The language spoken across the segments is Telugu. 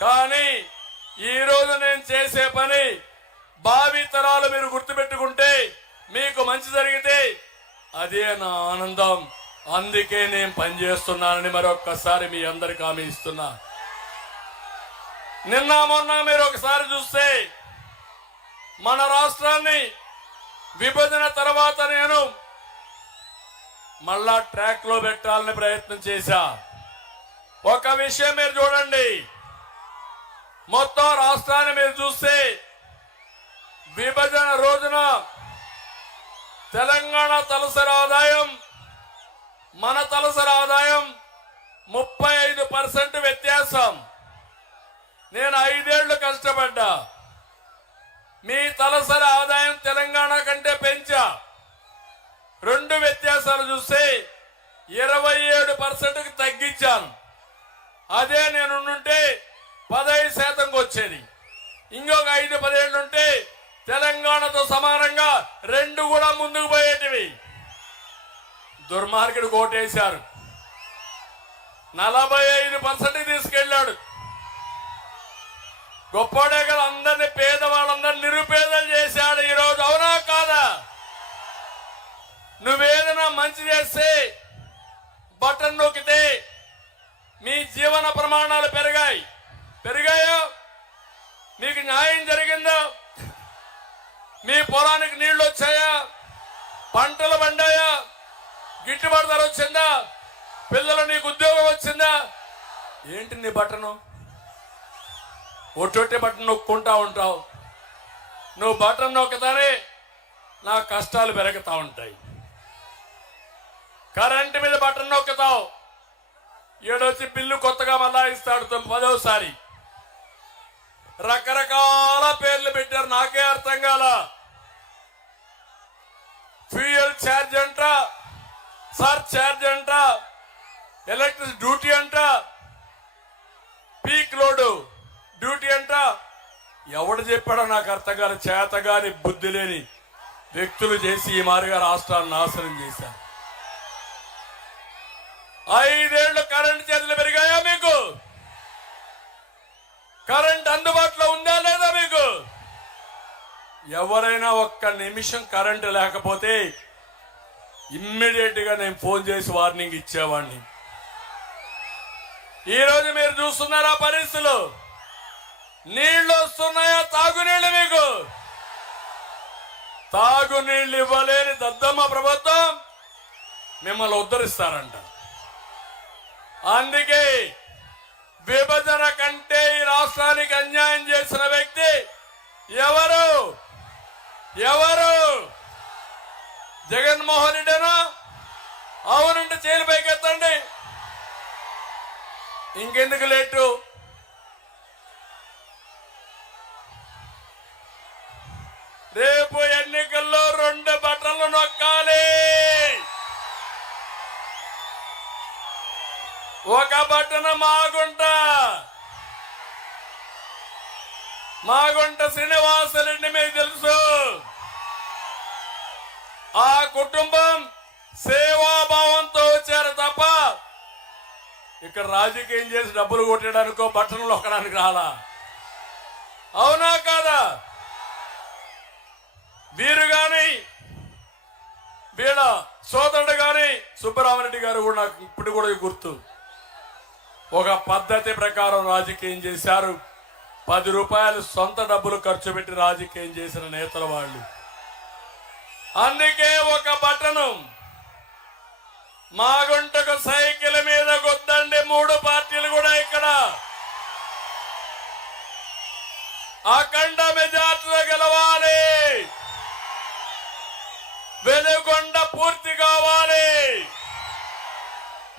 కానీ ఈ రోజు నేను చేసే పని భావి తరాలు మీరు గుర్తుపెట్టుకుంటే మీకు మంచి జరిగితే అదే నా ఆనందం. అందుకే నేను పనిచేస్తున్నానని మరొక్కసారి మీ అందరికి హామీ ఇస్తున్నా. నిన్న మొన్న మీరు ఒకసారి చూస్తే మన రాష్ట్రాన్ని విభజన తర్వాత నేను మళ్ళా ట్రాక్ లో పెట్టాలని ప్రయత్నం చేశా. ఒక విషయం మీరు చూడండి, మొత్తం రాష్ట్రాన్ని మీరు చూస్తే విభజన రోజున తెలంగాణ తలసరి ఆదాయం మన తలసరి ఆదాయం 35% వ్యత్యాసం. నేను 5 ఏళ్లు కష్టపడ్డా, మీ తలసరి ఆదాయం తెలంగాణ కంటే పెంచా. 2 వ్యత్యాసాలు చూస్తే 27%కి తగ్గించాను. అదే నేనుంటే 15%కు వచ్చేది. ఇంకొక 5-10 ఏళ్ళు ఉంటే తెలంగాణతో సమానంగా 2 కూడా ముందుకు పోయేటివి. దుర్మార్గుడు కోటేశారు, 45% తీసుకెళ్లాడు. గొప్పోడే కదా, అందరినీ పేదవాళ్ళందరినీ నిరుపేదలు చేశాడు ఈరోజు. అవునా కాదా? నువ్వేదైనా మంచి చేస్తే బటన్ నొక్కితే మీ జీవన ప్రమాణాలు పెరిగాయో? మీకు న్యాయం జరిగిందో? మీ పొలానికి నీళ్లు వచ్చాయా? పంటలు పండాయా? గిట్టుబాటు ధర వచ్చిందా? పిల్లలు నీకు ఉద్యోగం వచ్చిందా? ఏంటి నీ బటను? ఒట్టొట్టే బటన్ నొక్కుంటా ఉంటావు. నువ్వు బటన్ నొక్కతానే నా కష్టాలు పెరుగుతా ఉంటాయి. కరెంటు మీద బటన్ నొక్కుతావు, ఏడొచ్చి బిల్లు కొత్తగా మళ్ళా ఇస్తాడు 10వసారి. రకరకాల పేర్లు పెట్టారు, నాకే అర్థం కాల. ఫ్యూయల్ ఛార్జ్ అంట, సర్ ఛార్జ్ అంట, ఎలక్ట్రిసిటీ డ్యూటీ అంట, పీక్ లోడ్ డ్యూటీ అంట. ఎవడు చెప్పాడో నాకు అర్థం కాదు. చేతగాని బుద్ధి లేని వ్యక్తులు చేసి ఈ మారిగా రాష్ట్రాన్ని నాశనం చేశారు. 5 ఏళ్లు కరెంటు చేతులు పెరిగాయా మీకు? కరెంట్ అందుబాటులో ఉందా లేదా మీకు? ఎవరైనా ఒక్క నిమిషం కరెంటు లేకపోతే ఇమ్మీడియట్ గా నేను ఫోన్ చేసి వార్నింగ్ ఇచ్చేవాడిని. ఈ రోజు మీరు చూస్తున్నారా పరిస్థితులు? నీళ్లు వస్తున్నాయా? తాగునీళ్లు మీకు? తాగునీళ్లు ఇవ్వలేని దద్దమ్మ ప్రభుత్వం మిమ్మల్ని ఉద్ధరిస్తారంట. అందుకే విభజన కంటే ఈ రాష్ట్రానికి అన్యాయం చేసిన వ్యక్తి ఎవరు? జగన్మోహన్ రెడ్డినా? అవునంటే చేలు పైకెత్తండి. ఇంకెందుకు లేటు? రేపు ఎన్నికల్లో 2 బటన్లు నొక్కాలి. ఒక బటన్ మాగుంట శ్రీనివాసరెడ్డి మీకు తెలుసు. ఆ కుటుంబం సేవాభావంతో వచ్చారు తప్ప ఇక్కడ రాజకీయం చేసి డబ్బులు కొట్టడానికో బటన్లు నొక్కడానికి రాలా. అవునా కాదా? వీరు గాని వీళ్ళ సోదరుడు గాని సుబ్బరామరెడ్డి గారు కూడా నాకు ఇప్పుడు కూడా గుర్తు. ఒక పద్ధతి ప్రకారం రాజకీయం చేశారు. 10 రూపాయలు సొంత డబ్బులు ఖర్చు పెట్టి రాజకీయం చేసిన నేతల వాళ్ళు. అందుకే ఒక బటను మాగుంటకు సైకిల్ మీద కొద్దండి. 3 పార్టీలు కూడా ఇక్కడ అఖండ మెజార్టీలో గెలవాలి. వెలుగొండ పూర్తి కావాలి.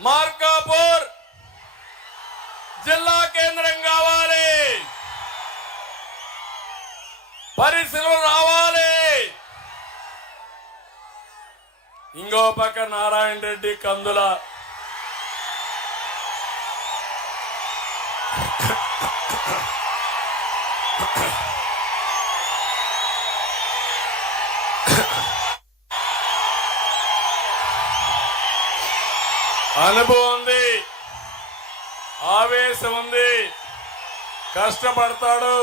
మార్కాపూర్ జిల్లా కేంద్రం కావాలి. పరిశ్రమలు రావాలి. ఇంకో పక్క నారాయణ రెడ్డి కందుల అనుభవం ఉంది, ఆవేశం ఉంది. కష్టపడతాడు,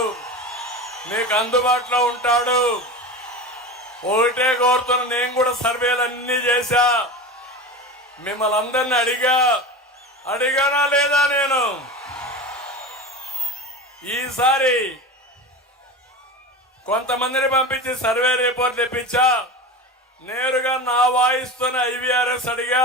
మీకు అందుబాటులో ఉంటాడు. ఒకటే కోరుతున్నా, నేను కూడా సర్వేలు అన్ని చేశా, మిమ్మల్ని అందరినీ అడిగానా లేదా? నేను ఈసారి కొంతమందిని పంపించి సర్వే రిపోర్ట్ తెప్పించా, నేరుగా నా వాయిస్తోనే IVRS అడిగా.